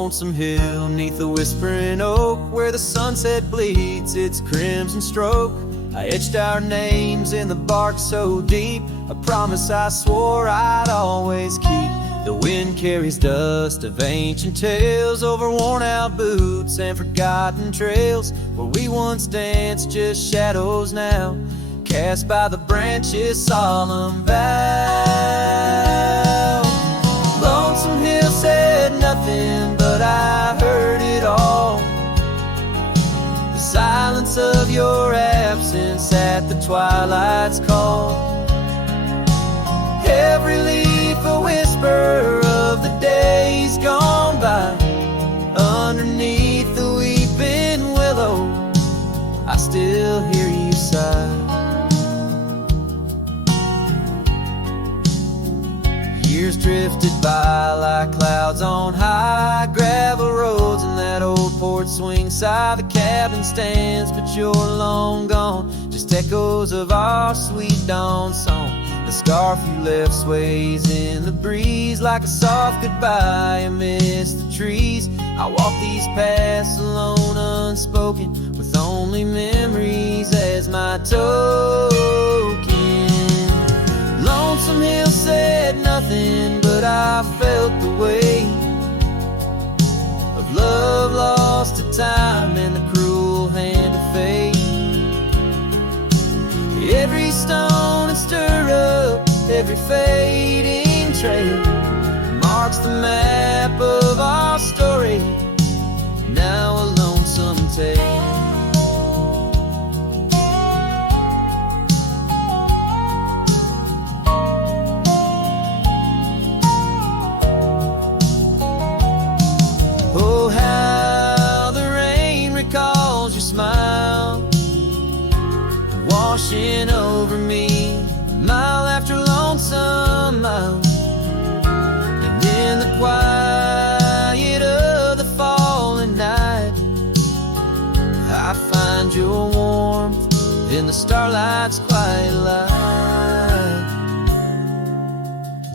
lonesome hill, neath the whispering oak, where the sunset bleeds its crimson stroke. I etched our names in the bark so deep, a promise I swore I'd always keep. The wind carries dust of ancient tales over worn-out boots and forgotten trails. Where we once danced, just shadows now, cast by the branches' solemn vow. Lonesome Hill said nothing, but I heard it all. The silence of your absence at the twilight's call. Every leaf a whisper of the days gone by. Underneath the weeping willow, I still hear you sigh. Years drifted by like clouds on high, gravel roads and that old port swing side. The cabin stands, but you're long gone, just echoes of our sweet dawn song. The scarf you left sways in the breeze like a soft goodbye amidst the trees. I walk these paths alone, unspoken, with only memories as my token. Lonesome Hill said nothing, but I felt the weight of love lost to time and the cruel hand of fate. Every stone and stir up, every fading trail marks the map of our story, now a lonesome tale. Oh, how the rain recalls your smile, washing over me, mile after lonesome mile. And in the quiet of the falling night, I find your warmth in the starlight's quiet light.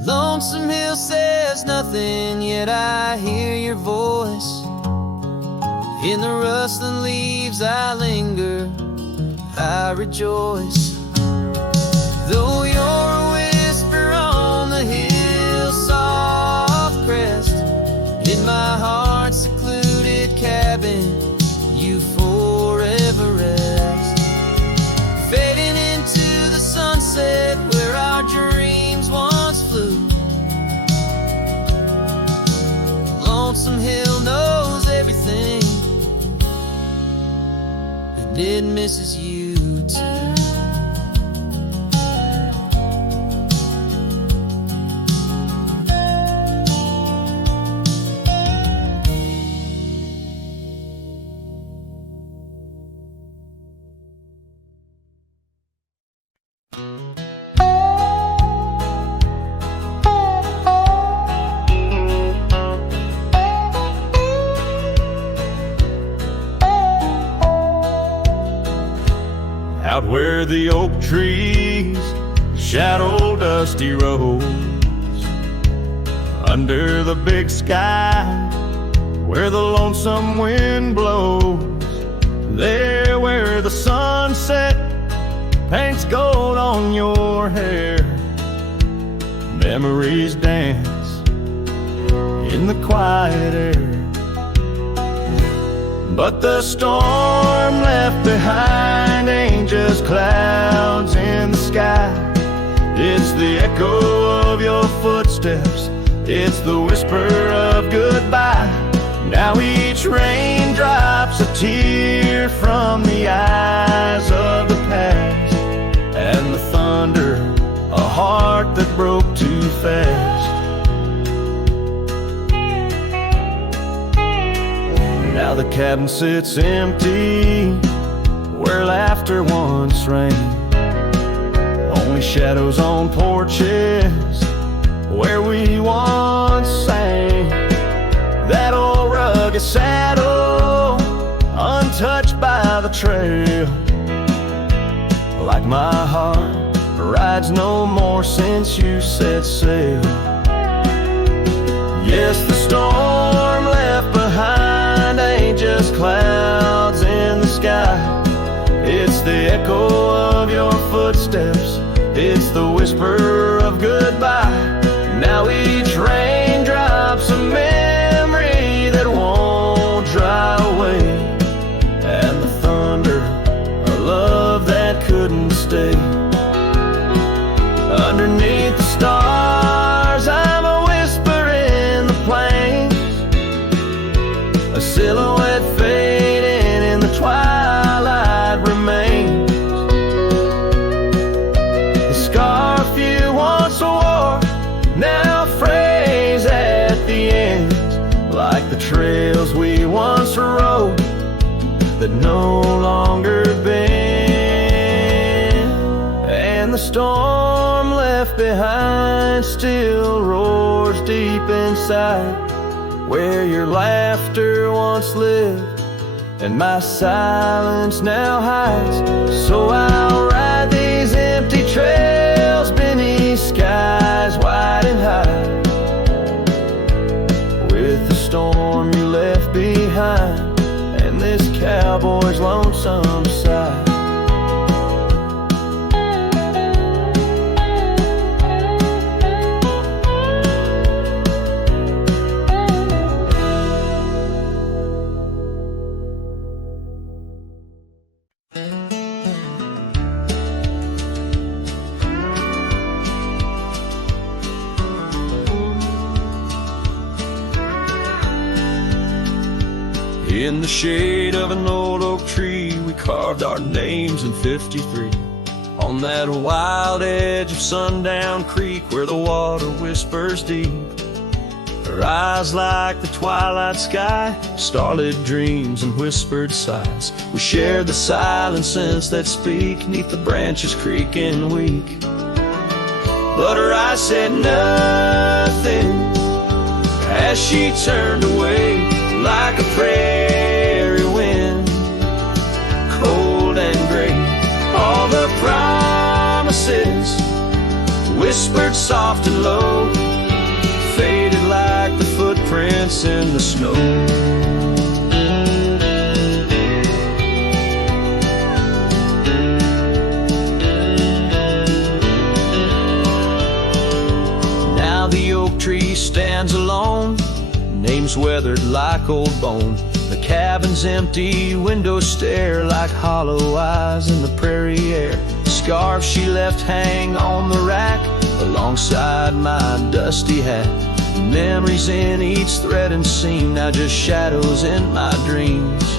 Lonesome Hill says nothing, yet I hear your voice. In the rustling leaves I linger, I rejoice. Though you're a whisper on the hill's soft crest, in my heart's secluded cabin you forever rest. Fading into the sunset where our dreams once flew. Lonesome Hill knows everything, and it misses you too. Out where the oak trees shadow dusty roads, under the big sky where the lonesome wind blows, there where the sunset paints gold on your hair, memories dance in the quiet air. But the storm left behind ain't just clouds in the sky. It's the echo of your footsteps, it's the whisper of goodbye. Now each raindrop's a tear from the eyes of the past, and the thunder, a heart that broke too fast. Now the cabin sits empty where laughter once rang, only shadows on porches where we once sang. That old rugged saddle untouched by the trail, like my heart rides no more since you set sail. Yes, the storm left the echo of your footsteps, it's the whisper of goodbye. Now each raindrop's a memory that won't dry away, and the thunder, a love that couldn't stay. Underneath the stars, I'm a whisper in the plains, a silhouette fading in the twilight remains. The scarf you once wore now frays at the end, like the trails we once rode that no longer bend. And the storm left behind still roars deep inside, where your laughter once lived and my silence now hides. So I'll ride these empty trails beneath skies wide and high, with the storm you left behind and this cowboy's lonesome side. In the shade of an old oak tree, we carved our names in 53. On that wild edge of Sundown Creek, where the water whispers deep. Her eyes like the twilight sky, starlit dreams and whispered sighs. We shared the silent scents that speak neath the branches creaking weak. But her eyes said nothing as she turned away, like a prairie wind, cold and gray. All the promises, whispered soft and low, faded like the footprints in the snow. Now the oak tree stands alone, names weathered like old bone. The cabin's empty, windows stare like hollow eyes in the prairie air. The scarf she left hang on the rack alongside my dusty hat. Memories in each thread and seam, now just shadows in my dreams.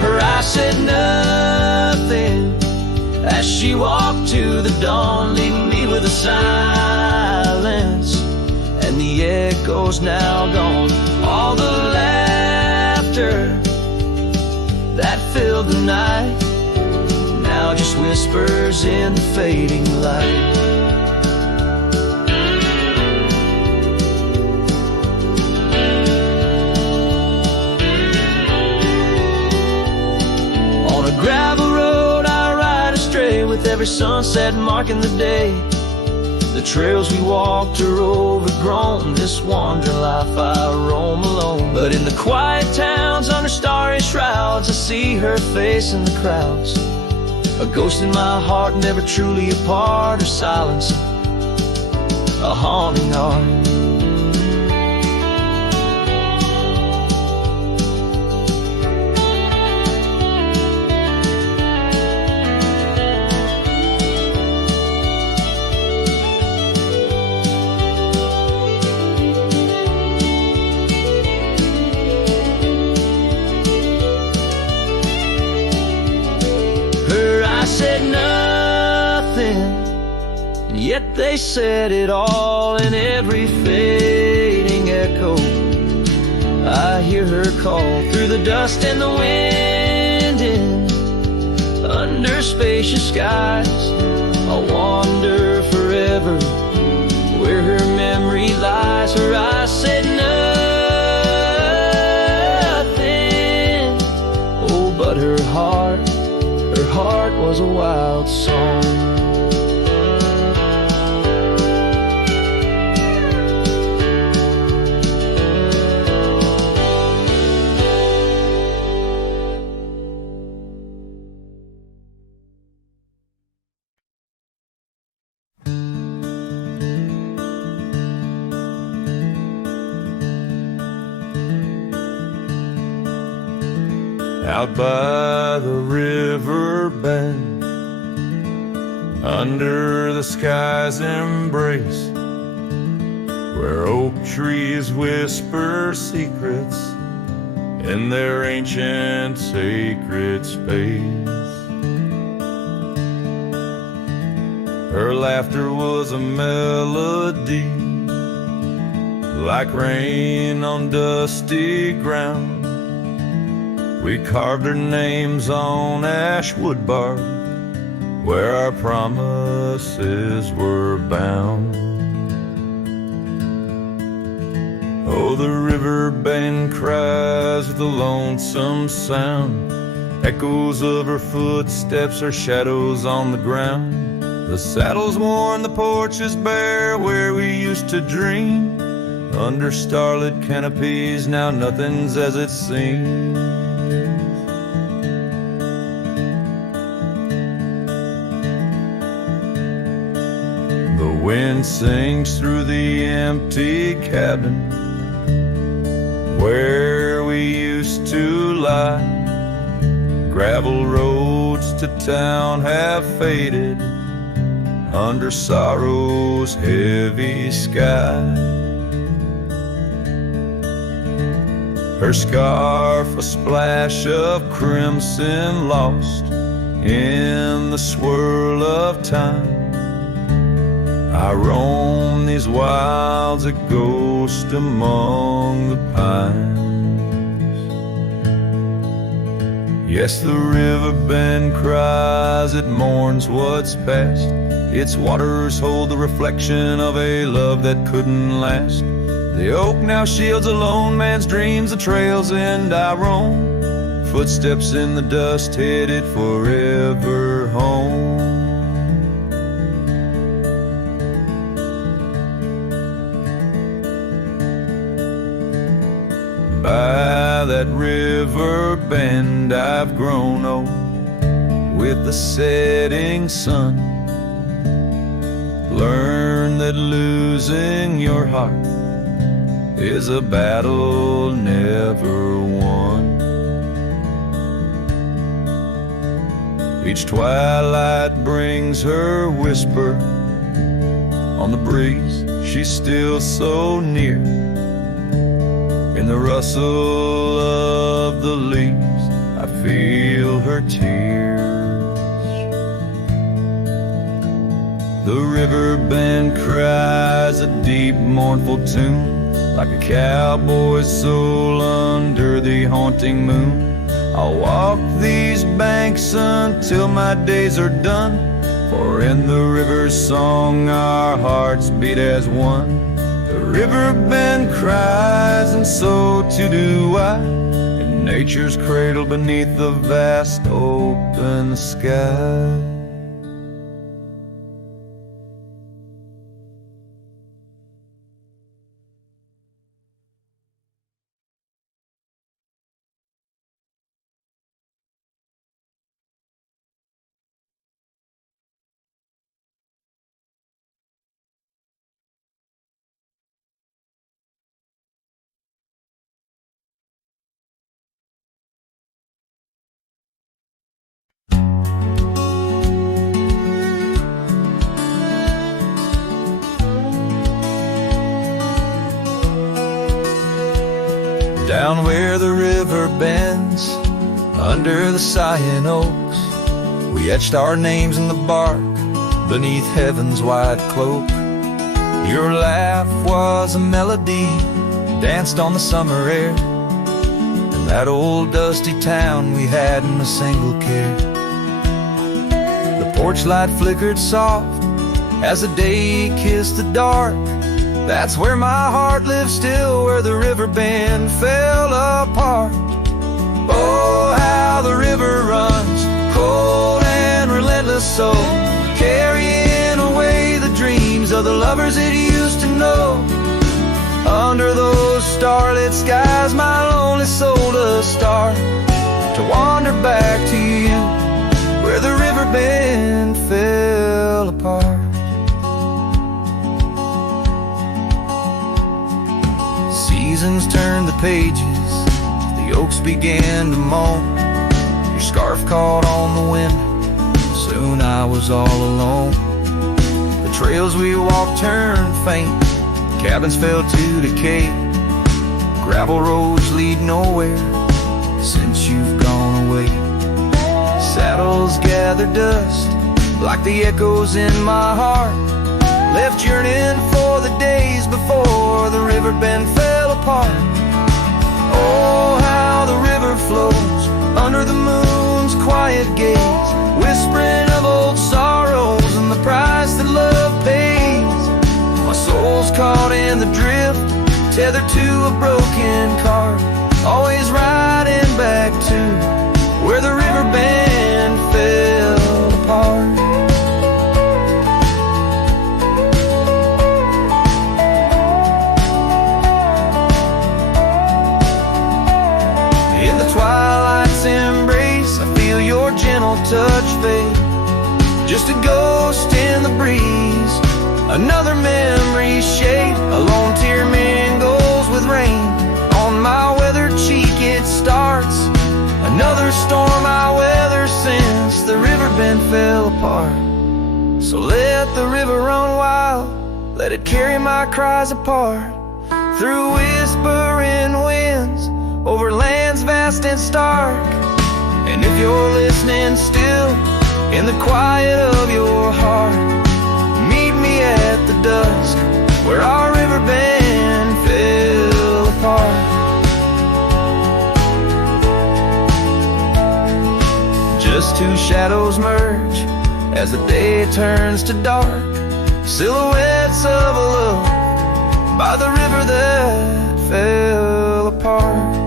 Her eyes said nothing as she walked to the dawn, leaving me with a silence and the echoes now gone. All the laughter that filled the night now just whispers in the fading light. On a gravel road I ride astray, with every sunset marking the day. The trails we walked are overgrown, this wandering life I roam alone. But in the quiet towns under starry shrouds, I see her face in the crowds. A ghost in my heart, never truly apart, her silence, a haunting heart. Said nothing, and yet they said it all. In every fading echo I hear her call, through the dust and the wind, in under spacious skies I'll wander forever where her memory lies. Her eyes said nothing, oh, but her heart was a wild song. out by the river bend, under the sky's embrace, where oak trees whisper secrets in their ancient sacred space. Her laughter was a melody, like rain on dusty ground. We carved our names on ash wood bark, where our promises were bound. Oh, the river bend cries with a lonesome sound, echoes of her footsteps, her shadows on the ground. The saddle's worn, the porch is bare, where we used to dream. Under starlit canopies, now nothing's as it seems. The wind sings through the empty cabin, where we used to lie. Gravel roads to town have faded under sorrow's heavy sky. Her scarf a splash of crimson lost in the swirl of time. I roam these wilds a ghost among the pines. Yes, the river bend cries, it mourns what's past. Its waters hold the reflection of a love that couldn't last. The oak now shields a lone man's dreams, the trail's end I roam. Footsteps in the dust headed forever home. By that river bend I've grown old with the setting sun. Learn that losing your heart is a battle never won. Each twilight brings her whisper on the breeze. She's still so near. In the rustle of the leaves, I feel her tears. The river bend cries a deep, mournful tune, like a cowboy's soul under the haunting moon. I'll walk these banks until my days are done, for in the river's song our hearts beat as one. The river bend cries, and so too do I, in nature's cradle beneath the vast open sky. Down where the river bends, under the sighing oaks, we etched our names in the bark, beneath heaven's wide cloak. Your laugh was a melody, danced on the summer air, and that old dusty town we hadn't a single care. The porch light flickered soft as the day kissed the dark. That's where my heart lives still, where the river bend fell apart. Oh, how the river runs, cold and relentless, so carrying away the dreams of the lovers it used to know. Under those starlit skies, my lonely soul does start to wander back to you, where the river bend fell apart. Seasons turned the pages, the oaks began to moan. scarf caught on the wind. Soon I was all alone. The trails we walked turned faint, cabins fell to decay. Gravel roads lead nowhere since you've gone away. Saddles gather dust like the echoes in my heart, left yearning for the days before the river bend fell apart. Oh, how the river flows under the moon's quiet gaze, whispering of old sorrows and the price that love pays. My soul's caught in the drift, tethered to a broken cart, always riding back to where the river bend fell apart. In the twilight's embrace, I feel your gentle touch fade, just a ghost in the breeze, another memory shade. A lone tear mingles with rain on my weathered cheek. It starts another storm I weather since the river bend fell apart. So let the river run wild, let it carry my cries apart, through whispering winds, over lands vast and stark. And if you're listening still, in the quiet of your heart, meet me at the dusk where our river bend fell apart. Just two shadows merge as the day turns to dark, silhouettes of a love by the river that fell apart.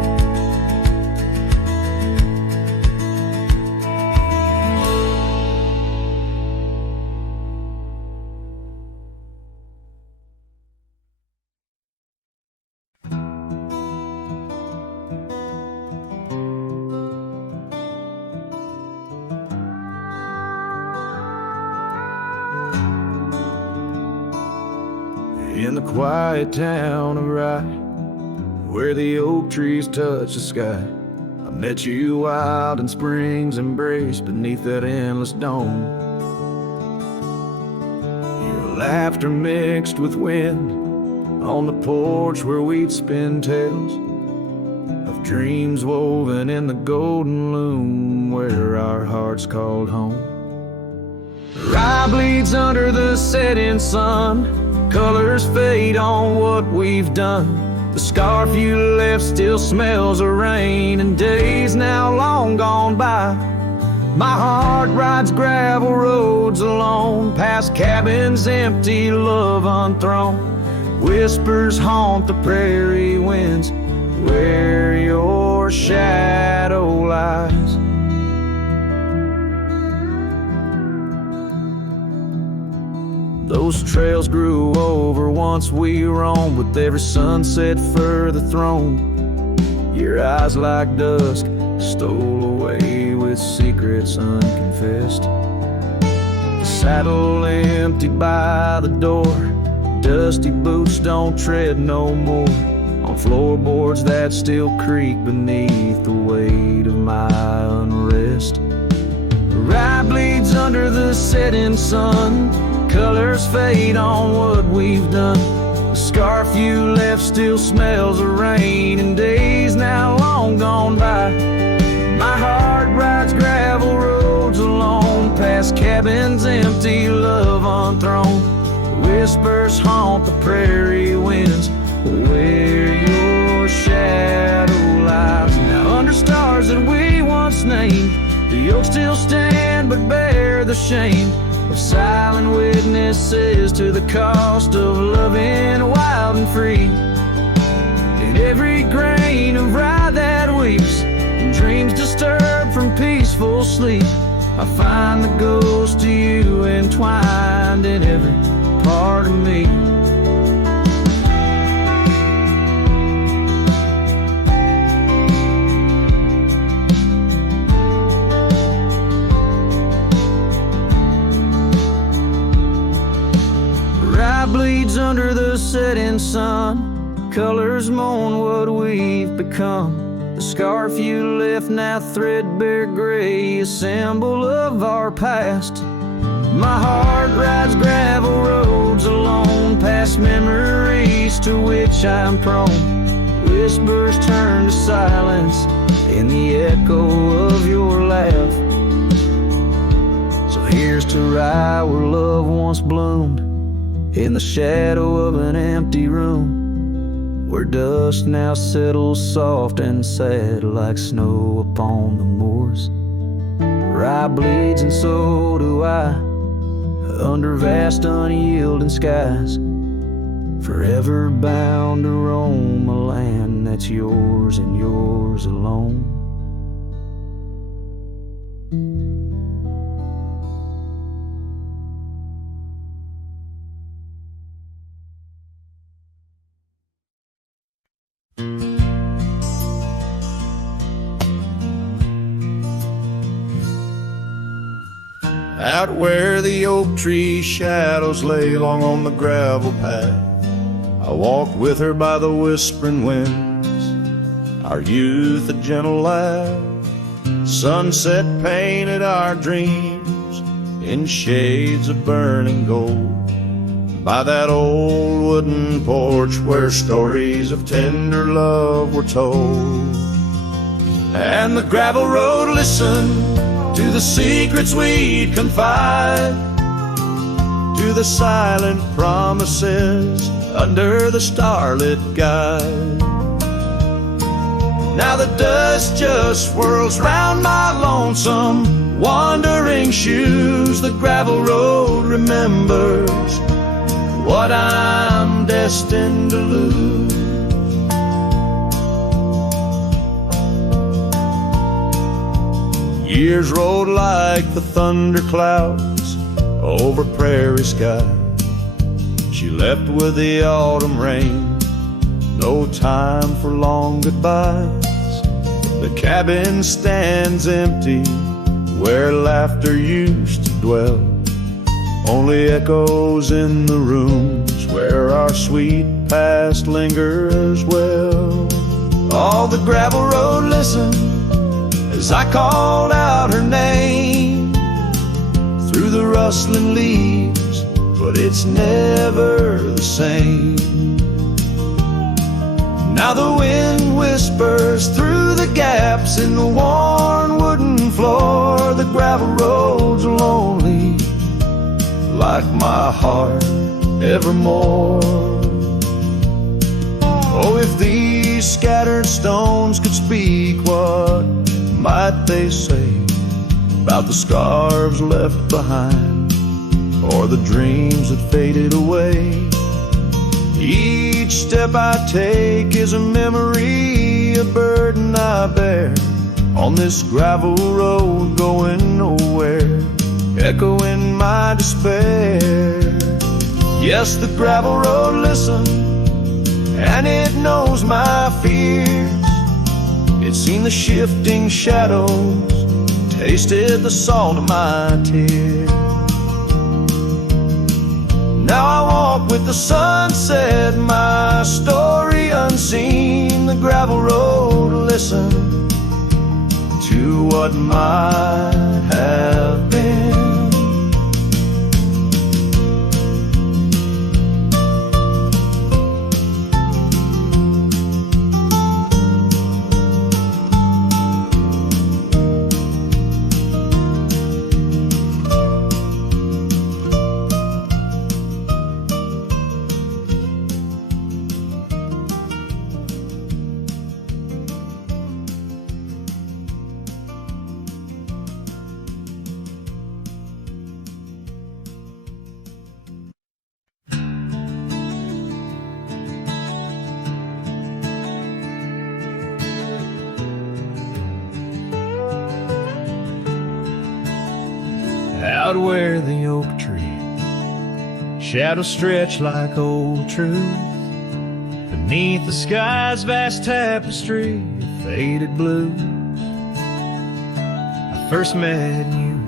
In the quiet town of Rye, where the oak trees touch the sky, I met you wild in spring's embrace beneath that endless dome. Your laughter mixed with wind on the porch where we'd spin tales of dreams woven in the golden loom where our hearts called home. Rye bleeds under the setting sun, colors fade on what we've done. The scarf you left still smells of rain and days now long gone by. My heart rides gravel roads alone, past cabins empty, love unthrown. Whispers haunt the prairie winds where your shadow lies. Those trails grew over once we roamed, with every sunset further thrown. Your eyes like dusk stole away with secrets unconfessed. The saddle emptied by the door, dusty boots don't tread no more on floorboards that still creak beneath the weight of my unrest. Rye bleeds under the setting sun, colors fade on what we've done. The scarf you left still smells of rain and days now long gone by. My heart rides gravel roads alone, past cabins empty, love unthrown. Whispers haunt the prairie winds where your shadow lies. Now under stars that we once named, the oaks still stand but bear the shame of silent witnesses to the cost of loving wild and free. In every grain of rye that weeps, in dreams disturbed from peaceful sleep, I find the ghost of you entwined in every part of me. Bleeds under the setting sun, colors mourn what we've become. The scarf you left, now threadbare gray, a symbol of our past. My heart rides gravel roads alone, past memories to which I'm prone. Whispers turn to silence in the echo of your laugh. So here's to rye where love once bloomed, in the shadow of an empty room, where dust now settles soft and sad like snow upon the moors. Rye bleeds and so do I, under vast unyielding skies, forever bound to roam a land that's yours and yours alone. Out where the oak tree shadows lay long on the gravel path, I walked with her by the whispering winds, our youth a gentle laugh. Sunset painted our dreams in shades of burning gold, by that old wooden porch where stories of tender love were told. And the gravel road listened to the secrets we'd confide, to the silent promises under the starlit guide. Now the dust just swirls round my lonesome wandering shoes. The gravel road remembers what I'm destined to lose. Years rolled like the thunder clouds over prairie sky. She left with the autumn rain, no time for long goodbyes. The cabin stands empty where laughter used to dwell, only echoes in the rooms where our sweet past lingers well. All the gravel road listened as I called out her name through the rustling leaves, but it's never the same. Now the wind whispers through the gaps in the worn wooden floor. The gravel road's lonely like my heart evermore. Oh, if these scattered stones could speak, what might they say about the scars left behind, or the dreams that faded away? Each step I take is a memory, a burden I bear on this gravel road going nowhere, echoing my despair. Yes, the gravel road listens, and it knows my fears. It's seen the shifting shadows, tasted the salt of my tears. Now I walk with the sunset, my story unseen. The gravel road listen to what might have been. Out where the oak tree shadows stretch like old truth, beneath the sky's vast tapestry of faded blues, I first met you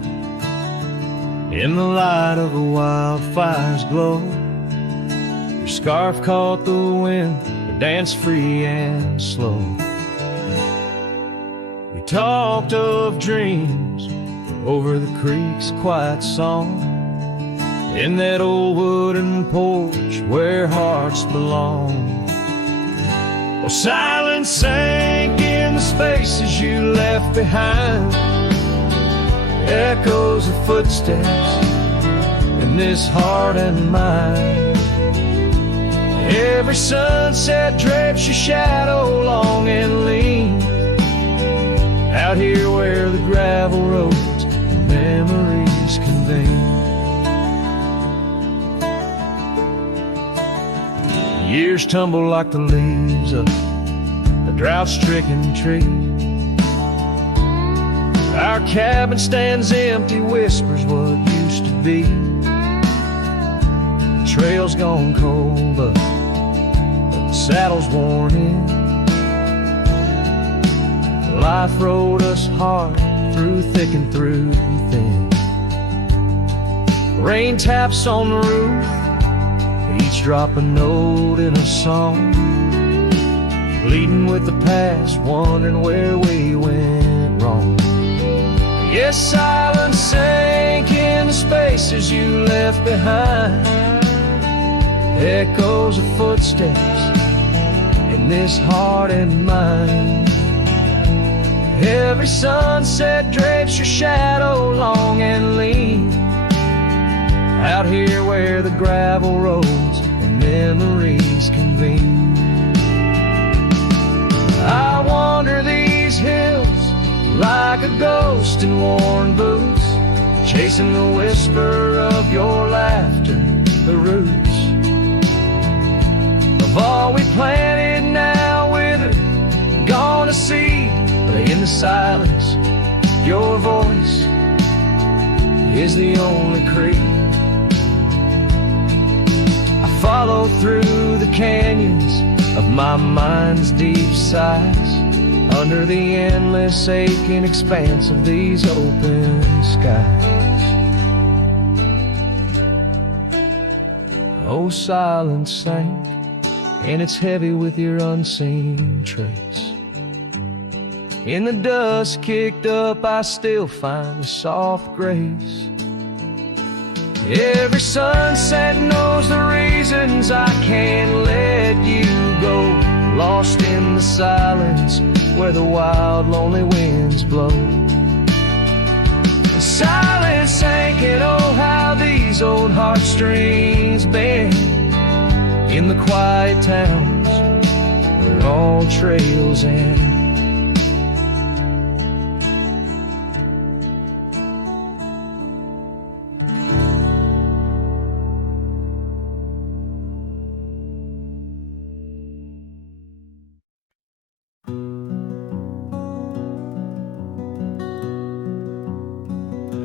in the light of a wildfire's glow. Your scarf caught the wind, but danced free and slow. talked of dreams over the creek's quiet song, in that old wooden porch where hearts belong. Well, silence sank in the spaces you left behind, echoes of footsteps in this heart and mind. Every sunset drapes your shadow long and lean, out here where the gravel roads and memories convene. Years tumble like the leaves of a drought-stricken tree. Our cabin stands empty, whispers what used to be. The trail's gone cold, but the saddle's worn in. Life rode us hard through thick and through thin. Rain taps on the roof, each drop a note in a song, pleading with the past, wondering where we went wrong. Yes, silence sank in the spaces you left behind, echoes of footsteps in this heart and mind. Every sunset drapes your shadow long and lean, out here where the gravel roads and memories convene. I wander these hills like a ghost in worn boots, chasing the whisper of your laughter, the roots of all we planted now withered, gone to seed. But in the silence, your voice is the only creed. I follow through the canyons of my mind's deep sighs, under the endless aching expanse of these open skies. Oh, silence sank, and it's heavy with your unseen trace. In the dust kicked up, I still find a soft grace. Every sunset knows the reasons I can't let you go, lost in the silence where the wild, lonely winds blow. The silence sank, and oh, how these old heartstrings bend in the quiet towns where all trails end.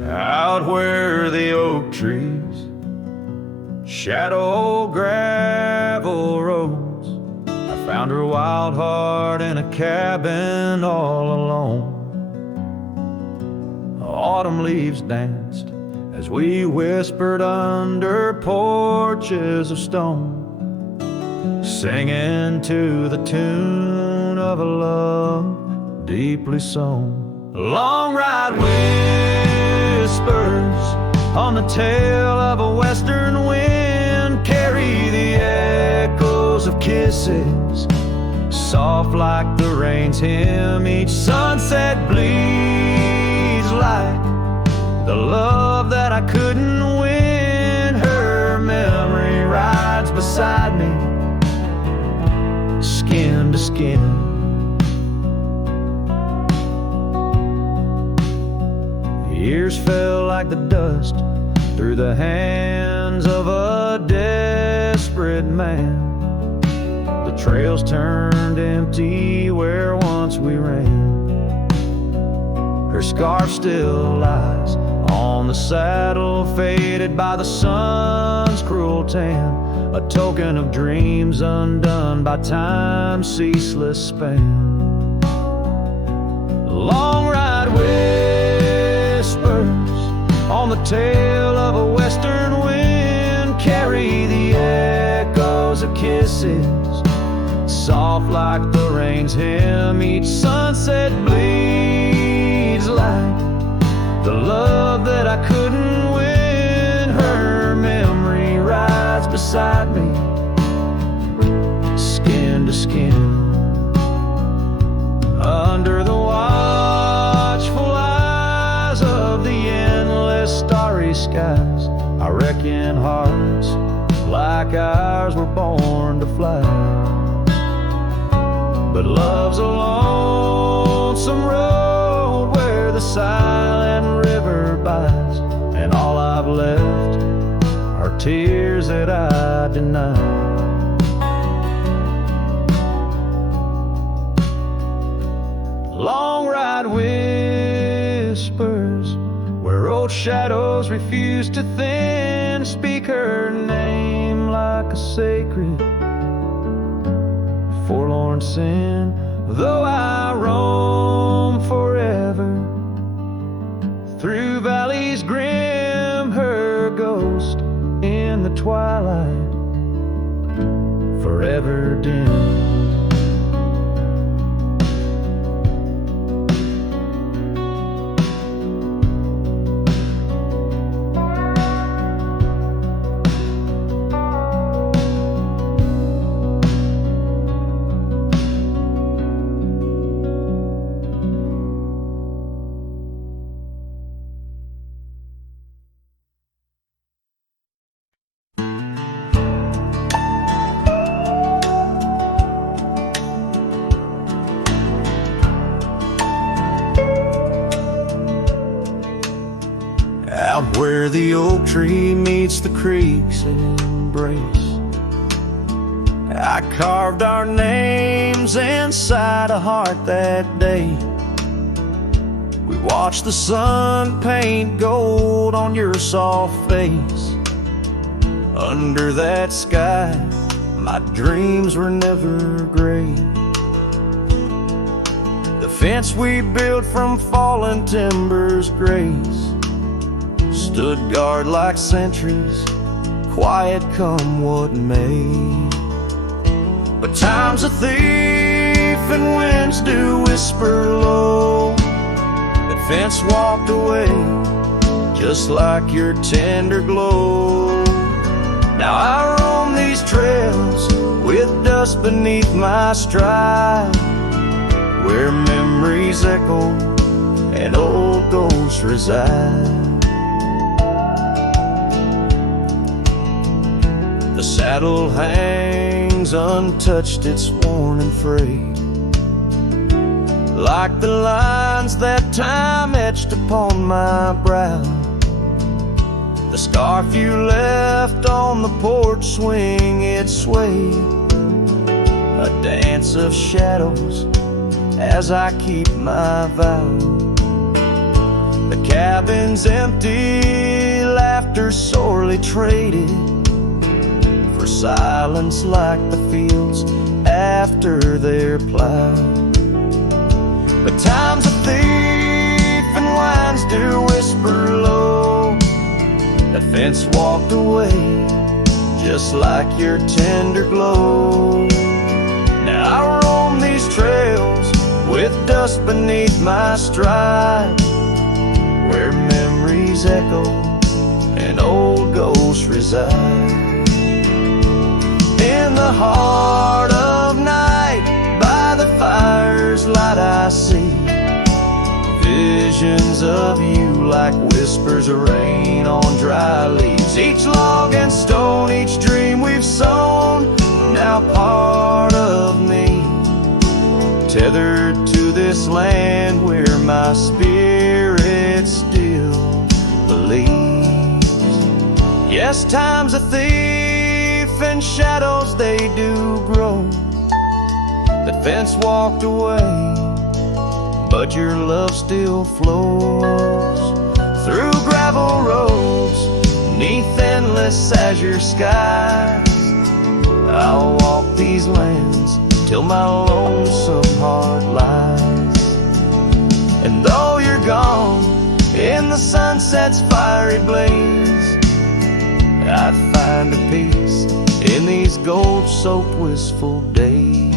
Out where the oak trees shadow gravel roads, I found her wild heart in a cabin all alone. Autumn leaves danced as we whispered under porches of stone, singing to the tune of a love deeply sown. A long ride whispers on the tail of a western wind carry the echoes of kisses, soft like the rain's hymn. Each sunset bleeds like the love that I couldn't win. Her memory rides beside me, skin to skin. Years fell like the dust through the hands of a desperate man. The trails turned empty where once we ran. Her scarf still lies on the saddle, faded by the sun's cruel tan, a token of dreams undone by time's ceaseless span. The long ride whispers on the tail of a western wind carry the echoes of kisses, soft like the rain's hymn. Each sunset bleeds I couldn't win. Her memory rides beside me, skin to skin. Under the watchful eyes of the endless starry skies, I reckon hearts like ours were born to fly. But love's a lonesome road where the silent river bites, and all I've left are tears that I deny. Long ride whispers where old shadows refuse to thin, speak her name like a sacred forlorn sin. Though I roam forever through valleys grim, her ghost in the twilight forever dim. Out where the oak tree meets the creek's embrace, I carved our names inside a heart that day. We watched the sun paint gold on your soft face. Under that sky, my dreams were never gray. The fence we built from fallen timbers grace stood guard like sentries, quiet come what may. But time's a thief and winds do whisper low. That fence walked away just like your tender glow. Now I roam these trails with dust beneath my stride, where memories echo and old ghosts reside. The saddle hangs untouched, it's worn and frayed, like the lines that time etched upon my brow. The scarf you left on the porch swing, it swayed, a dance of shadows as I keep my vow. The cabin's empty, laughter sorely traded for silence like the fields after they're plowed. But time's a thief and winds do whisper low. That fence walked away just like your tender glow. Now I roam these trails with dust beneath my stride, where memories echo and old ghosts reside. In the heart of night, by the fire's light I see visions of you like whispers of rain on dry leaves. Each log and stone, each dream we've sown, now part of me, tethered to this land where my spirit still believes. Yes, time's a thief and shadows they do grow. The fence walked away, but your love still flows through gravel roads, neath endless azure skies. I'll walk these lands till my lonesome heart lies. And though you're gone in the sunset's fiery blaze, I'd find a peace in these gold-soaked wistful days.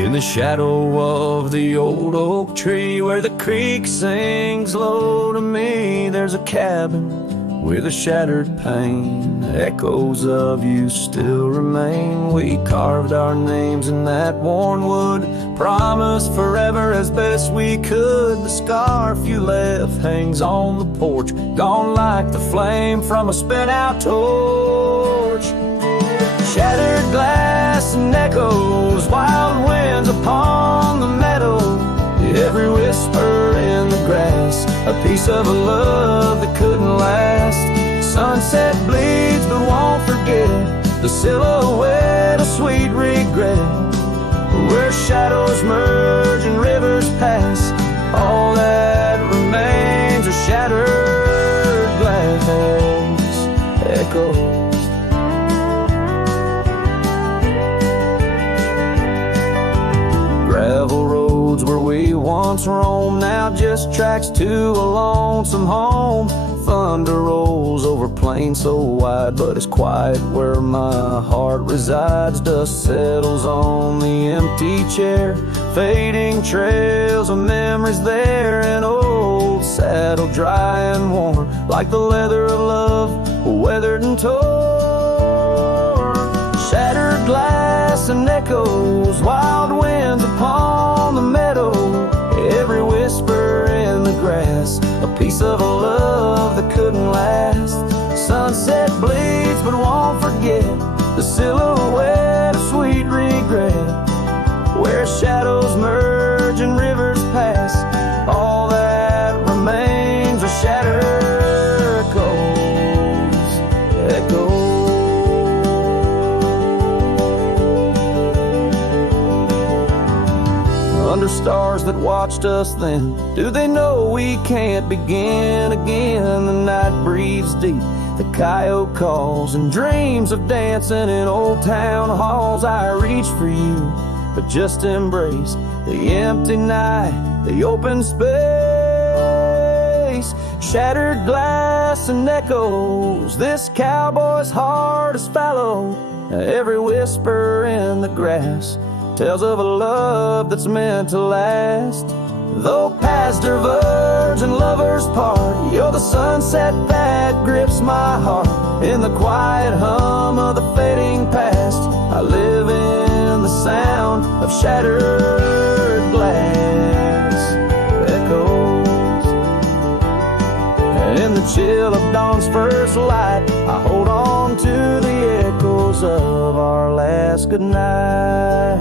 In the shadow of the old oak tree where the creek sings low to me, there's a cabin with a shattered pane. Echoes of you still remain. We carved our names in that worn wood, promised forever as best we could. The scarf you left hangs on the porch, gone like the flame from a spent-out torch. Shattered glass and echoes, wild winds upon the meadow, every whisper in the grass, a piece of a love that couldn't last. Sunset bleeds but won't forget, the silhouette of sweet regret, where shadows merge and rivers pass. All that remains are shattered glass echoes. Gravel roads where we once roamed, now just tracks to a lonesome home. Thunder rolls over plains so wide, but it's quiet where my heart resides. Dust settles on the empty chair, fading trails of memories there. An old saddle dry and worn, like the leather of love, weathered and torn. Shattered glass and echoes, wild winds upon the meadow, every whisper in the grass, a piece of a love that couldn't last. Sunset bleeds but won't forget, the silhouette of sweet regret, where shadows merge and rivers pass. All that remains are shattered echoes. Under stars that watched us then, do they know we can't begin again? The night breathes deep, the coyote calls, and dreams of dancing in old town halls. I reach for you, but just embrace the empty night, the open space. Shattered glass and echoes, this cowboy's heart is fallow. Every whisper in the grass tells of a love that's meant to last. Though paths diverge and lovers part, you're the sunset that grips my heart. In the quiet hum of the fading past, I live in the sound of shattered glass echoes. In the chill of dawn's first light, I hold on to the echoes of our last goodnight.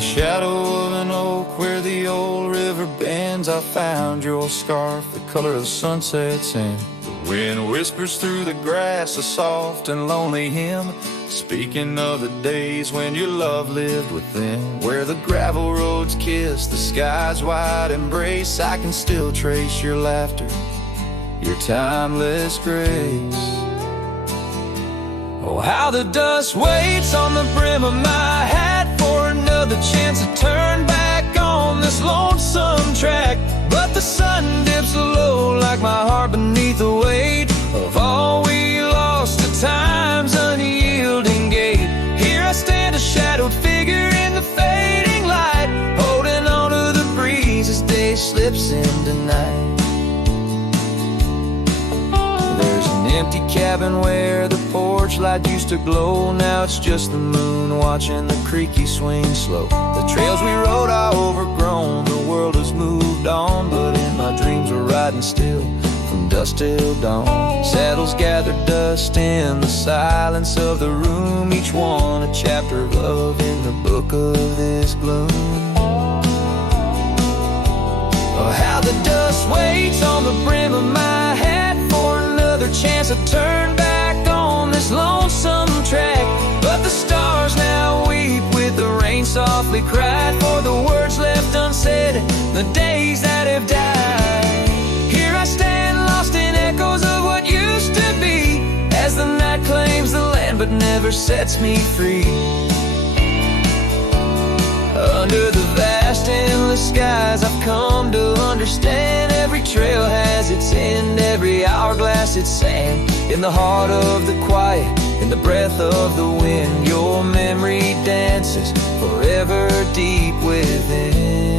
Shadow of an oak where the old river bends, I found your scarf, the color of the sunset sand. The wind whispers through the grass, a soft and lonely hymn, speaking of the days when your love lived within. Where the gravel roads kiss the sky's wide embrace, I can still trace your laughter, your timeless grace. Oh, how the dust waits on the brim of my hat for another chance to turn back on this lonesome track. But the sun dips low like my heart beneath the weight of all we lost to time's unyielding gate. Here I stand, a shadowed figure in the fading light, holding on to the breeze as day slips into night. There's an empty cabin where the porch light used to glow. Now it's just the moon watching the creaky swing slow. The trails we rode are overgrown, the world has moved on, but in my dreams we're riding still from dusk till dawn. Saddles gather dust in the silence of the room, each one a chapter of love in the book of this gloom. Oh, how the dust waits on the brim of my hat for another chance to turn back on this lonesome track. But the stars now weep with the rain softly cried for the words left the days that have died. Here I stand lost in echoes of what used to be, as the night claims the land but never sets me free. Under the vast endless skies I've come to understand every trail has its end, every hourglass its sand. In the heart of the quiet, in the breath of the wind, your memory dances forever deep within.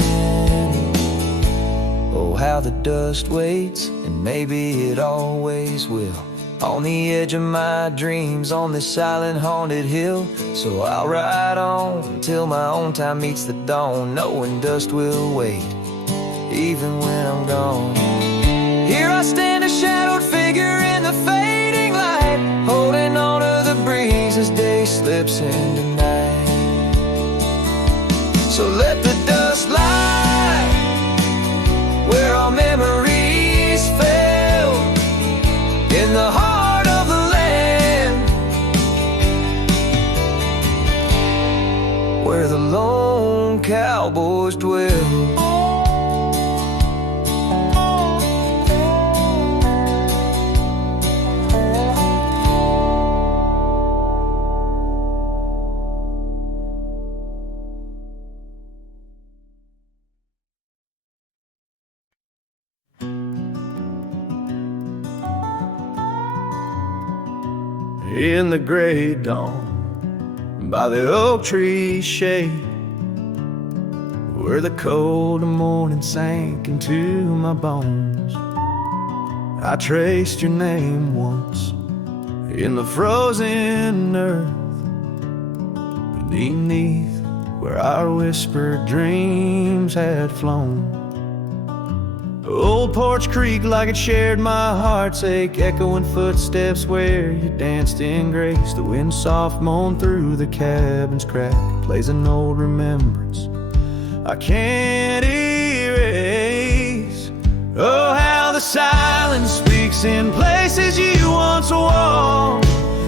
Oh, how the dust waits, and maybe it always will, on the edge of my dreams, on this silent haunted hill. So I'll ride on until my own time meets the dawn, knowing dust will wait, even when I'm gone. Here I stand, a shadowed figure in the fading light, holding on to the breeze as day slips into night. So let the dust lie where our memories fell, in the heart of the land, where the lone cowboys dwell. In the gray dawn, by the oak tree shade, where the cold morning sank into my bones, I traced your name once in the frozen earth, beneath where our whispered dreams had flown. Old Porch Creek like it shared my heart's ache, echoing footsteps where you danced in grace. The wind soft moaned through the cabin's crack, plays an old remembrance I can't erase. Oh, how the silence speaks in places you once walked.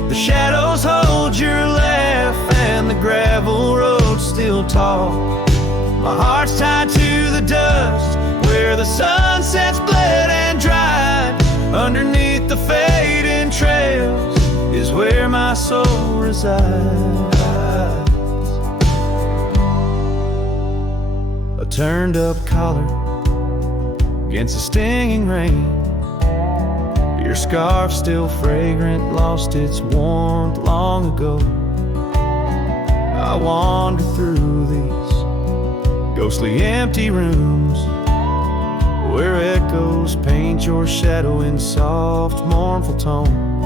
The shadows hold your laugh and the gravel road still talk. My heart's tied to the dust where the sunsets bled and dried. Underneath the fading trails is where my soul resides. A turned up collar against the stinging rain, your scarf still fragrant, lost its warmth long ago. I wander through these ghostly empty rooms where echoes paint your shadow in soft, mournful tones.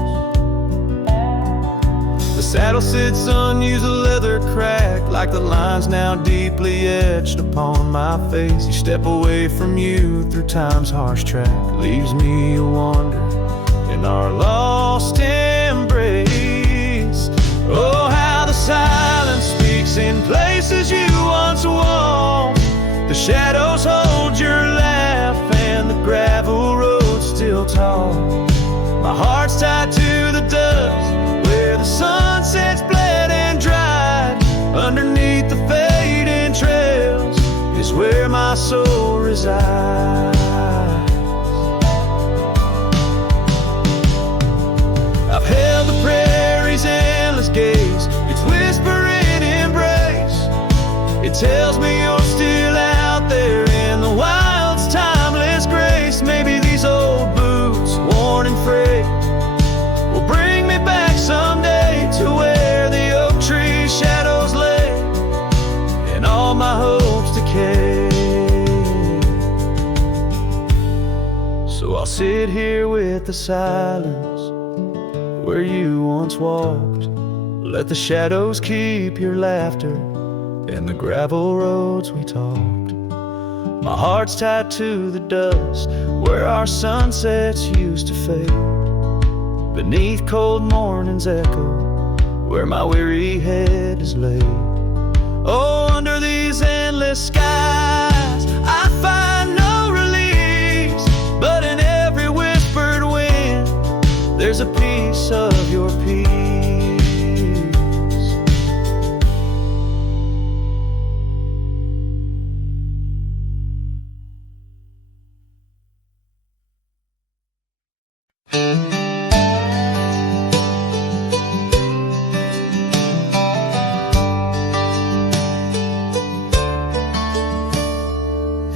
The saddle sits unused, the leather cracked, like the lines now deeply etched upon my face. You step away from you through time's harsh track, leaves me a wander in our lost embrace. Oh, how the silence speaks in places you once walked. The shadows hold your laugh and the gravel road still tall. My heart's tied to the dust where the sunsets bled and dried. Underneath the fading trails is where my soul resides. I've held the prairie's endless gaze, its whispering embrace. It tells me you're still out there in the wild's timeless grace. Maybe these old boots, worn and frayed, will bring me back someday to where the oak tree shadows lay and all my hopes decay. So I'll sit here with the silence where you once walked. Let the shadows keep your laughter and the gravel roads we talked. My heart's tied to the dust where our sunsets used to fade. Beneath cold morning's echo where my weary head is laid. Oh, under these endless skies I find no release, but in every whispered wind there's a piece of your peace.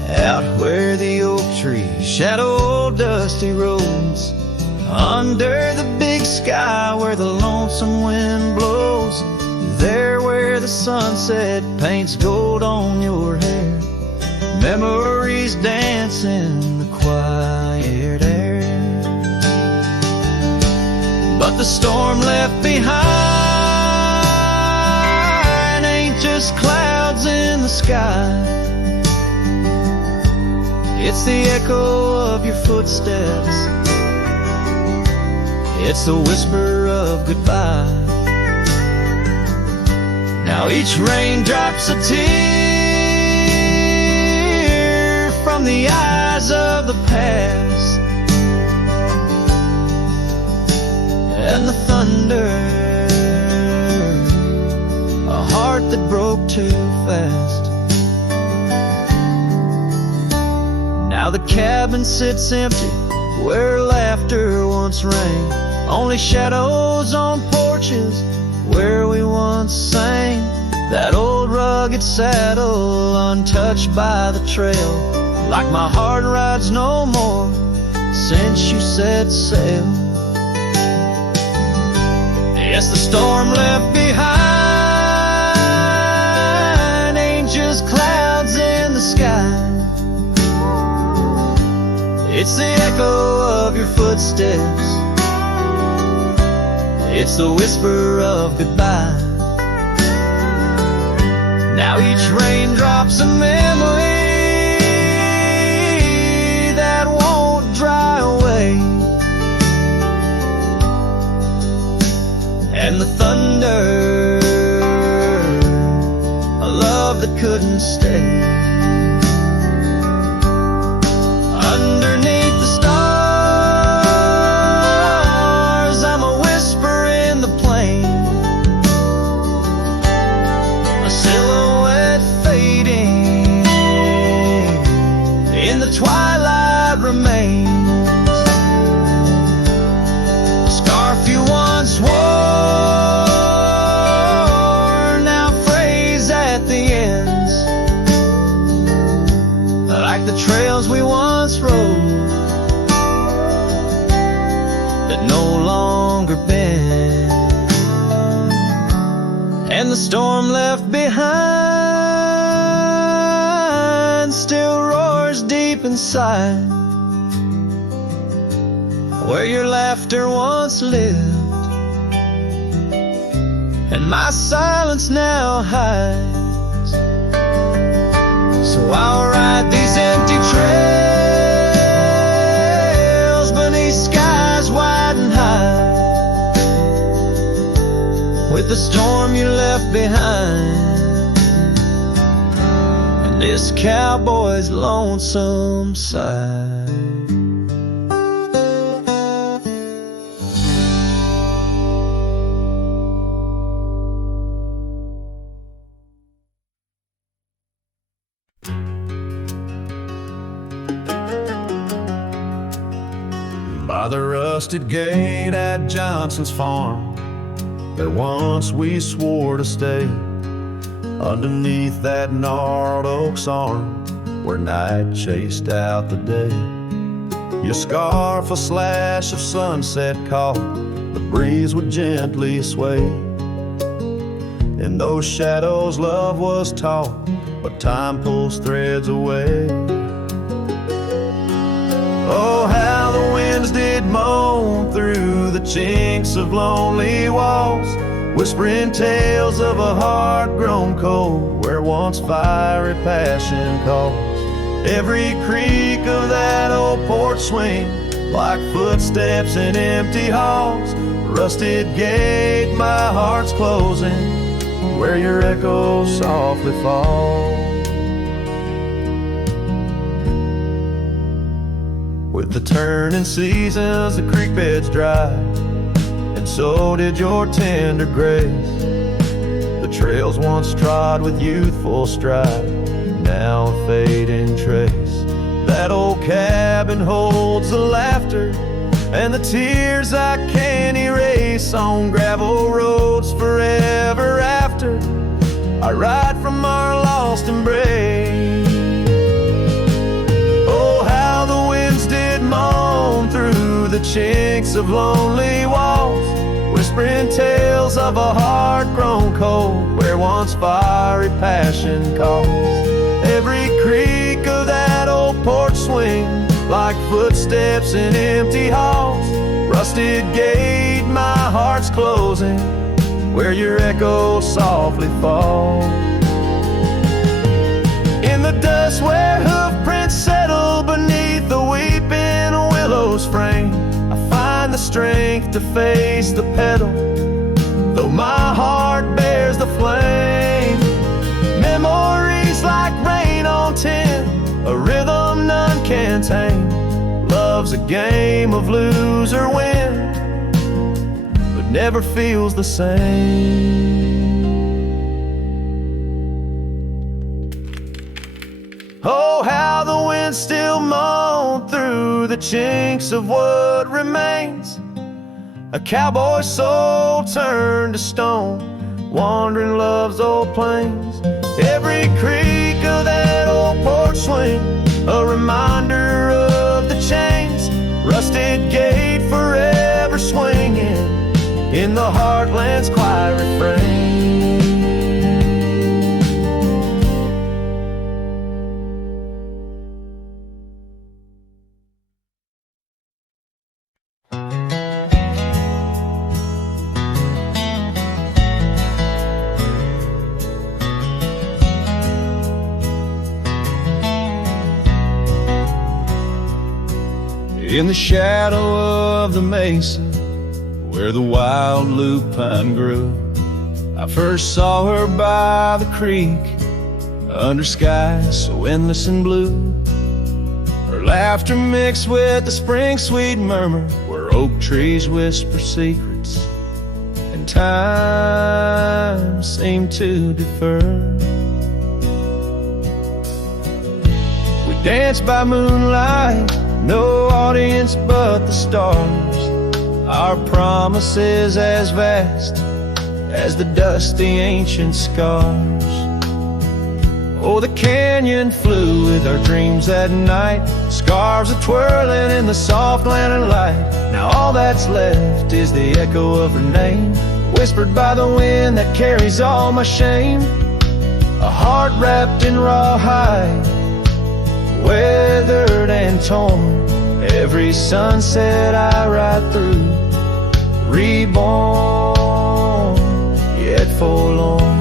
out where the oak trees shadow dusty roads, under the big sky where the lonesome wind blows, there where the sunset paints gold on your hair, memories dance in the quiet air. But the storm left behind ain't just clouds in the sky, it's the echo of your footsteps, it's the whisper of goodbye. Now each raindrop's a tear from the eyes of the past, and the thunder, a heart that broke too fast. Now the cabin sits empty where laughter once rang, only shadows on porches where we once sang. That old rugged saddle untouched by the trail, like my heart rides no more since you set sail. Yes, the storm left behind ain't just clouds in the sky, it's the echo of your footsteps, it's the whisper of goodbye. Now each raindrop's a memory that won't dry away, and the thunder, a love that couldn't stay. Underneath the stars, I'm a whisper in the plain, a silhouette fading in the twilight remains. A scarf you once wore now frays at the ends, like the trails we once rode that no longer bend. And the storm left behind still roars deep inside, where your laughter once lived and my silence now hides. So I'll ride these empty trails beneath skies wide and high, with the storm you left behind and this cowboy's lonesome side. By the rusted gate at Johnson's farm, there once we swore to stay, underneath that gnarled oak's arm, where night chased out the day. Your scarf a slash of sunset caught, the breeze would gently sway. In those shadows love was taught, but time pulls threads away. Oh, how the winds did moan through the chinks of lonely walls, whispering tales of a heart grown cold, where once fiery passion calls. Every creak of that old porch swing, like footsteps in empty halls. Rusted gate, my heart's closing, where your echo softly falls. With the turning seasons, the creek beds dry, and so did your tender grace. The trails once trod with youthful stride, now a fading trace. That old cabin holds the laughter and the tears I can't erase. On gravel roads forever after, I ride from our lost embrace. the chinks of lonely walls, whispering tales of a heart grown cold, where once fiery passion calls. Every creak of that old porch swing, like footsteps in empty halls. Rusted gate, my heart's closing, where your echo softly falls. In the dust where hoof prints settle beneath the weeping willow's frame, I find the strength to face the pedal, though my heart bears the flame. Memories like rain on tin, a rhythm none can tame. Love's a game of lose or win, but never feels the same. Oh, how the wind still moaned through the chinks of what remains. A cowboy's soul turned to stone, wandering love's old plains. Every creak of that old porch swing, a reminder of the chains. Rusted gate forever swinging in the heartland's quiet refrain. In the shadow of the mesa, where the wild lupine grew, I first saw her by the creek, under skies so endless and blue. Her laughter mixed with the spring sweet murmur, where oak trees whisper secrets, and time seemed to defer. We danced by moonlight, no audience but the stars, our promises as vast as the dusty ancient scars. Oh, the canyon flew with our dreams that night, scarves are twirling in the soft lantern light. Now all that's left is the echo of her name, whispered by the wind that carries all my shame. A heart wrapped in rawhide, weathered and torn, every sunset I ride through, reborn, yet forlorn.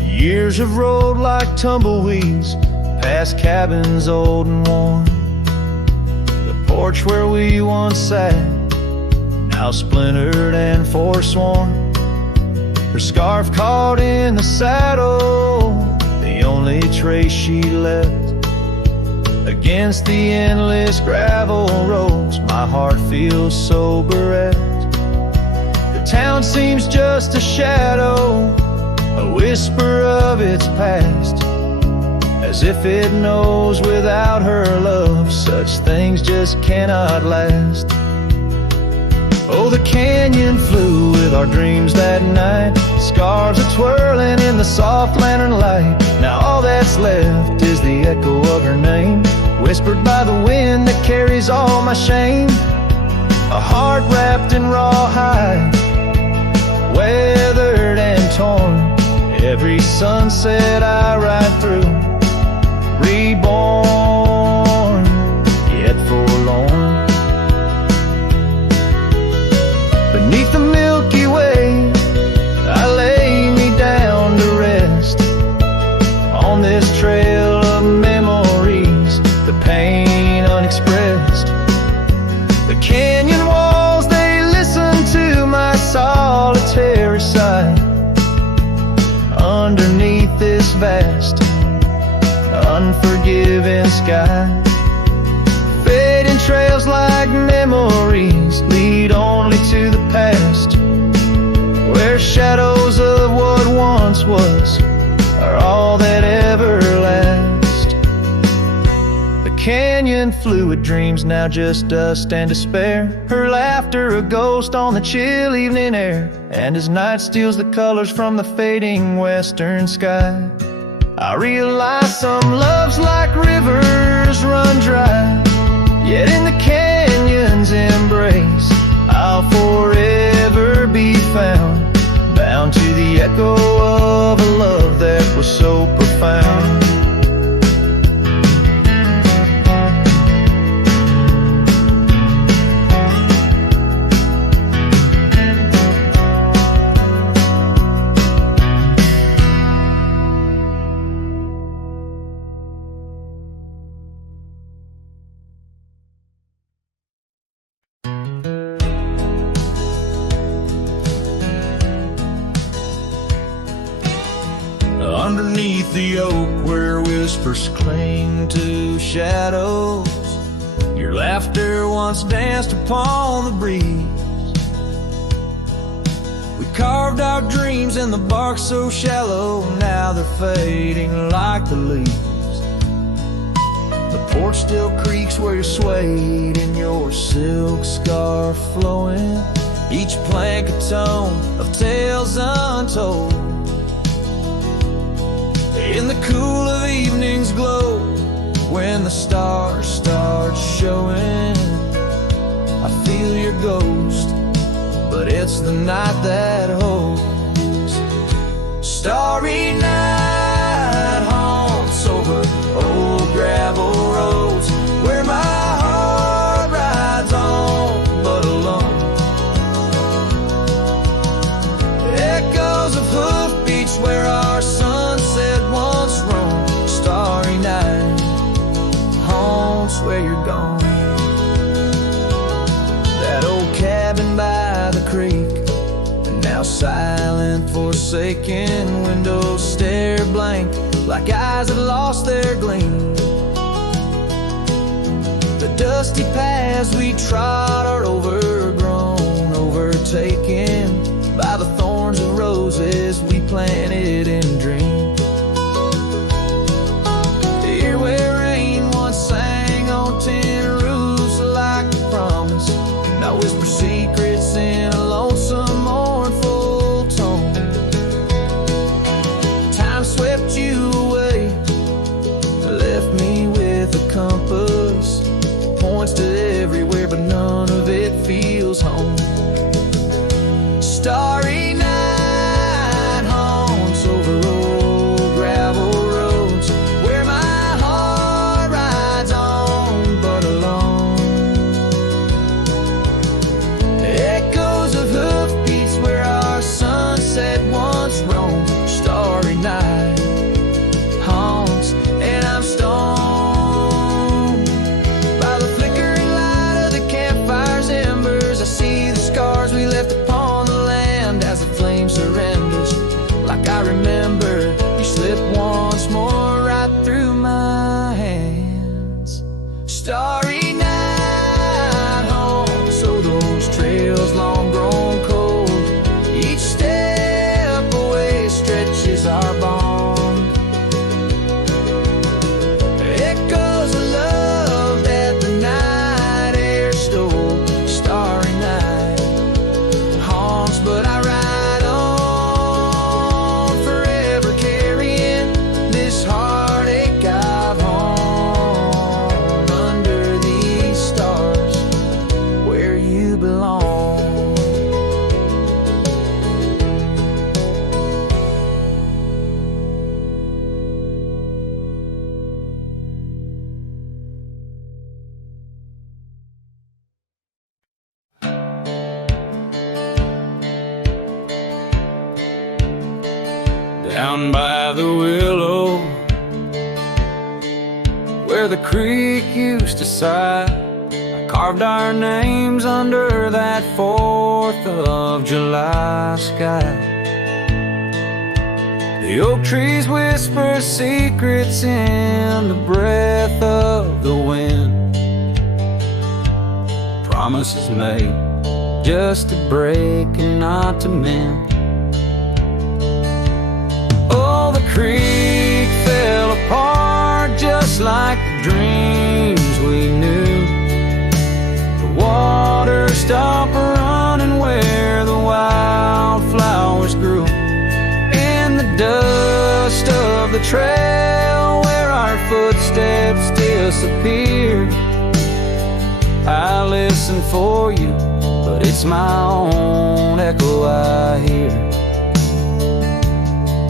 Years have rolled like tumbleweeds, past cabins old and worn. The porch where we once sat, now splintered and forsworn. Her scarf caught in the saddle, the only trace she left. Against the endless gravel roads, my heart feels so bereft. The town seems just a shadow, a whisper of its past, as if it knows without her love such things just cannot last. Oh, the canyon flew with our dreams that night, scarves are twirling in the soft lantern light. Now all that's left is the echo of her name, whispered by the wind that carries all my shame. A heart wrapped in rawhide, weathered and torn, every sunset I ride through, reborn, yet forlorn. Beneath the Milky Way, I lay me down to rest on this trail of memories, the pain unexpressed. The canyon walls, they listen to my solitary sigh, underneath this vast, unforgiving sky. Fading trails like memories lead only to the past, where shadows of what once was are all that ever last. The canyon flew with dreams, now just dust and despair. Her laughter a ghost on the chill evening air, and as night steals the colors from the fading western sky, I realize some loves like rivers run dry, yet in the canyon's embrace I'll forever be found, bound to the echo of a love that was so profound. Underneath the oak where whispers cling to shadows, your laughter once danced upon the breeze. We carved our dreams in the bark so shallow, now they're fading like the leaves. The porch still creaks where you swayed in your silk scarf flowing, each plank a tone of tales untold. In the cool of evening's glow, when the stars start showing, I feel your ghost, but it's the night that holds. Starry night haunts over old gravel roads, where my heart rides on but alone. Echoes of hoofbeats where our sunset once roamed. Starry night haunts where you're gone. That old cabin by the creek, and now silent, forsaken, windows stare blank like eyes that lost their gleam. The dusty paths we trod are overgrown, overtaken by the thorns of roses we planted in dreams. Here where rain once sang on tin roofs like a promise, now whisper secrets in a lonesome, mournful tone. Time swept you away, left me with a compass, points to everywhere but none of it feels home. Starry night haunts over old gravel roads, where my heart rides on but alone. Echoes of hoofbeats where our sunset once roamed. Starry night haunts, and I'm stoned by the flickering light of the campfire's embers. I see the scars we left upon the land as the flame surrenders. Like I remember, you slip once more right through my hands. Starry night home, so those trails long grown cold, each step away stretches our bond. Echoes of love that the night air stole. Starry night haunts, but I ride on, forever carrying this heartache I've hung under these stars where you belong. Down by the willow, where the creek used to sigh, I carved our names under that 4th of July sky. The oak trees whisper secrets in the breath of the wind, promises made just to break and not to mend. Oh, the creek fell apart just like the dreams we knew. The water stopped running where the wildflowers grew. In the dust of of the trail where our footsteps disappear. I listen for you, but it's my own echo I hear.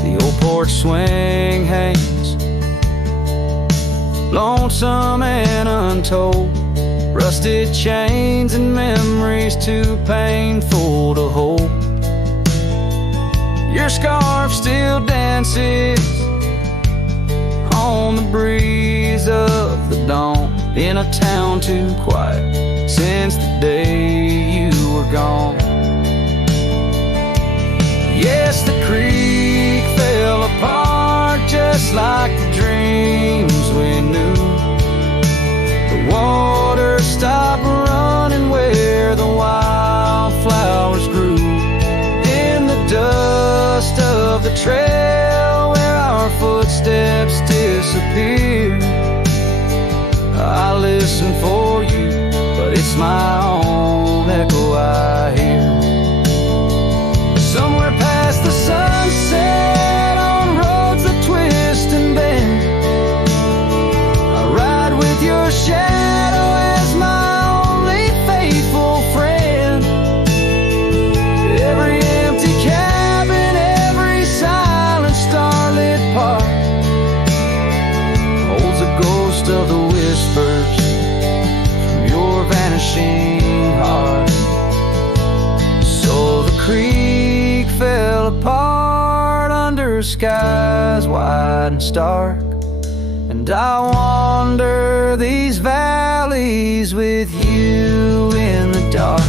The old porch swing hangs lonesome and untold, rusted chains and memories too painful to hold. Your scarf still dances on the breeze of the dawn, in a town too quiet since the day you were gone. Yes, the creek fell apart just like the dreams we knew. The water stopped running where the wildflowers grew. In the dust of the trail where our footsteps disappear, I listen for you, but it's my own echo I hear. Somewhere past the sunset, on roads that twist and bend, I ride with your shadow as my only faithful friend. Every empty cabin, every silent starlit park holds a ghost of the whispers from your vanishing heart. So the creek fell apart under skies wide and stark, and I wander these valleys with you in the dark.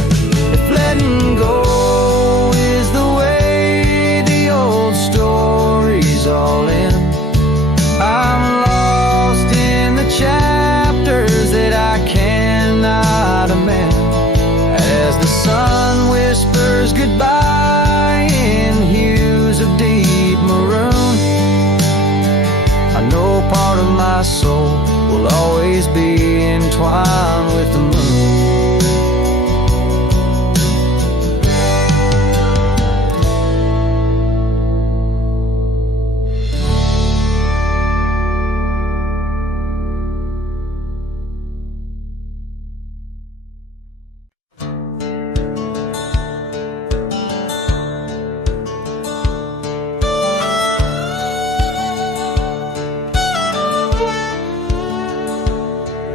If letting go is the way the old stories all end, I'm lost in the chapters that I cannot amend. As the sun whispers goodbye in hues of deep maroon, I know part of my soul will always be entwined with the moon.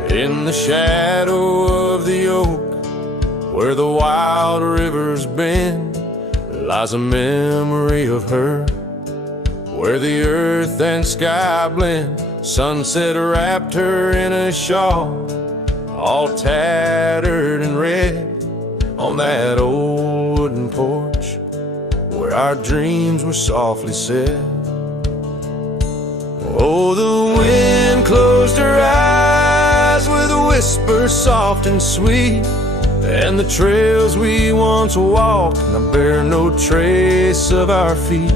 In the shadow of the oak, where the wild rivers bend, lies a memory of her, where the earth and sky blend. Sunset wrapped her in a shawl, all tattered and red, on that old wooden porch where our dreams were softly said. Oh, the wind closed her eyes with a whisper soft and sweet, and the trails we once walked now bear no trace of our feet.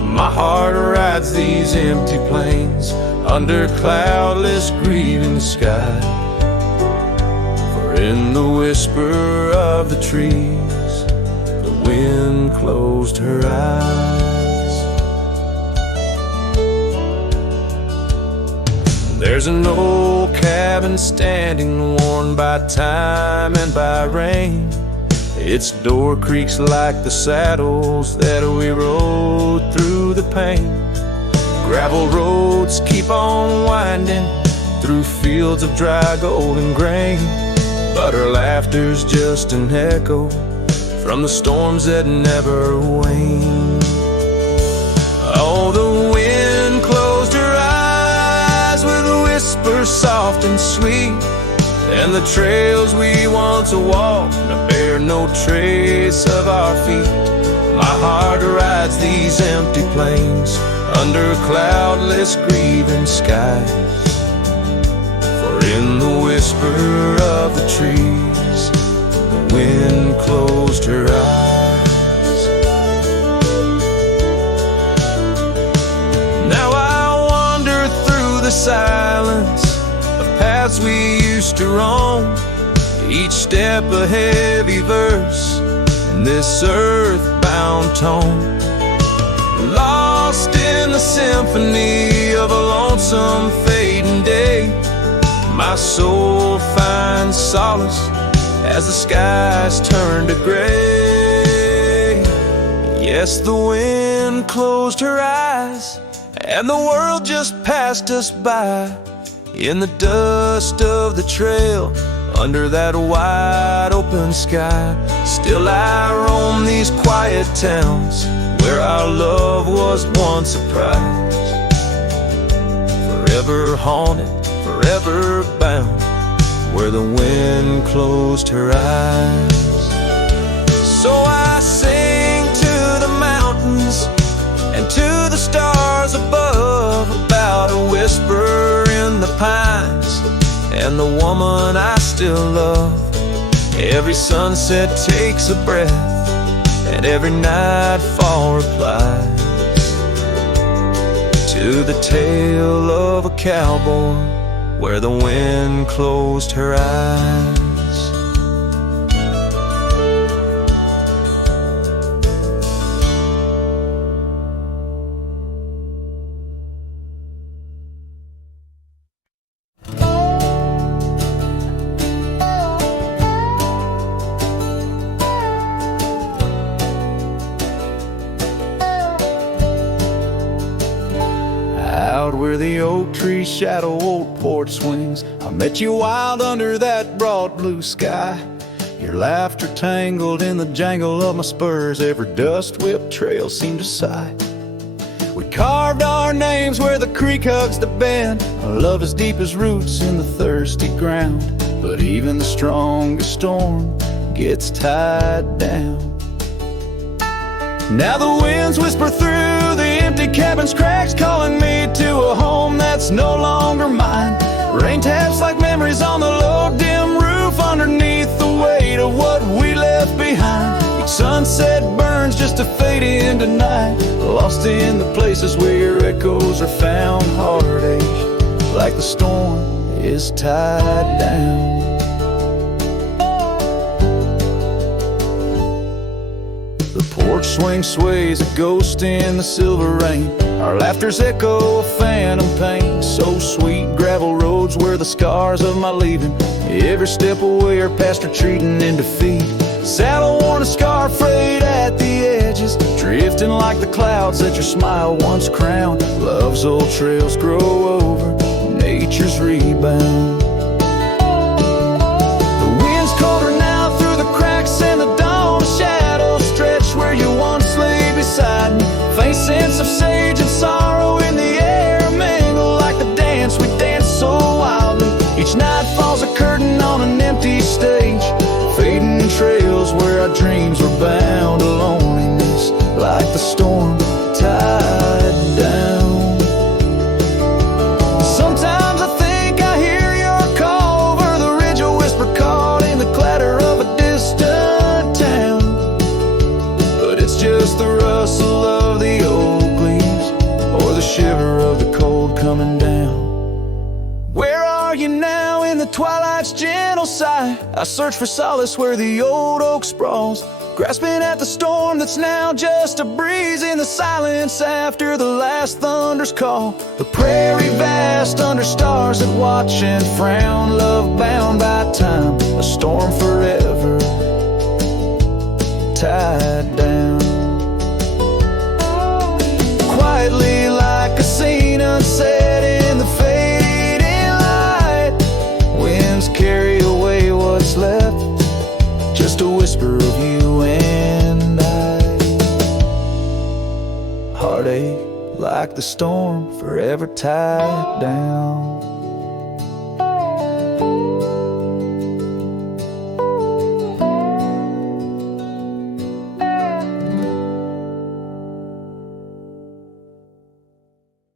My heart rides these empty plains under cloudless grieving sky, for in the whisper of the trees the wind closed her eyes. There's an old cabin standing, worn by time and by rain. Its door creaks like the saddles that we rode through the pain. Gravel roads keep on winding through fields of dry golden grain, but her laughter's just an echo from the storms that never wane. Oh, the wind closed her eyes with a whisper soft and sweet, and the trails we once walked now bear no trace of our feet. My heart rides these empty plains under cloudless grieving skies, for in the whisper of the trees the wind closed her eyes. Now I wander through the silence of paths we used to roam, each step a heavy verse in this earthbound tone, lost in the symphony some fading day, my soul finds solace as the skies turn to gray. Yes, the wind closed her eyes, and the world just passed us by. In the dust of the trail, under that wide open sky, still I roam these quiet towns where our love was once a prize. Forever haunted, forever bound, where the wind closed her eyes. So I sing to the mountains and to the stars above about a whisper in the pines and the woman I still love. Every sunset takes a breath, and every nightfall replies to the tale of a cowboy where the wind closed her eyes. Where the oak tree shadow old porch swings, I met you wild under that broad blue sky. Your laughter tangled in the jangle of my spurs, every dust-whipped trail seemed to sigh. We carved our names where the creek hugs the bend, our love as deep as roots in the thirsty ground. But even the strongest storm gets tied down. Now the winds whisper through the empty cabin's cracks, calling me to a home that's no longer mine. Rain taps like memories on the low dim roof, underneath the weight of what we left behind. Each sunset burns just to fade into night, lost in the places where your echoes are found. Heartache like the storm is tied down. The porch swing sways a ghost in the silver rain, our laughter's echo a phantom pain. So sweet, gravel roads were the scars of my leaving, every step away are past retreating in defeat. Saddle worn, a scar frayed at the edges, drifting like the clouds that your smile once crowned. Love's old trails grow over nature's rebound. The wind's colder now through the cracks in the dawn, shadows stretch where you once lay beside me. Faint sense of sage and sorrow in the air mingle like the dance we danced so wildly. Each night falls a curtain on an empty stage, fading trails where our dreams were bound to loneliness like the storm tied down. Sometimes I think I hear your call over the ridge, a whisper caught in the clatter of a distant town. But it's just the rustle of the oak leaves or the shiver of the cold coming down. Where are you now in the twilight's gentle sigh? I search for solace where the old oak sprawls, grasping at the storm that's now just a breeze in the silence after the last thunder's call. The prairie vast under stars that watch and frown, love bound by time, a storm forever tied down. Quietly like a scene unset in the fading light, winds carry away what's left, just a whisper of you and I. Heartache like the storm forever tied down.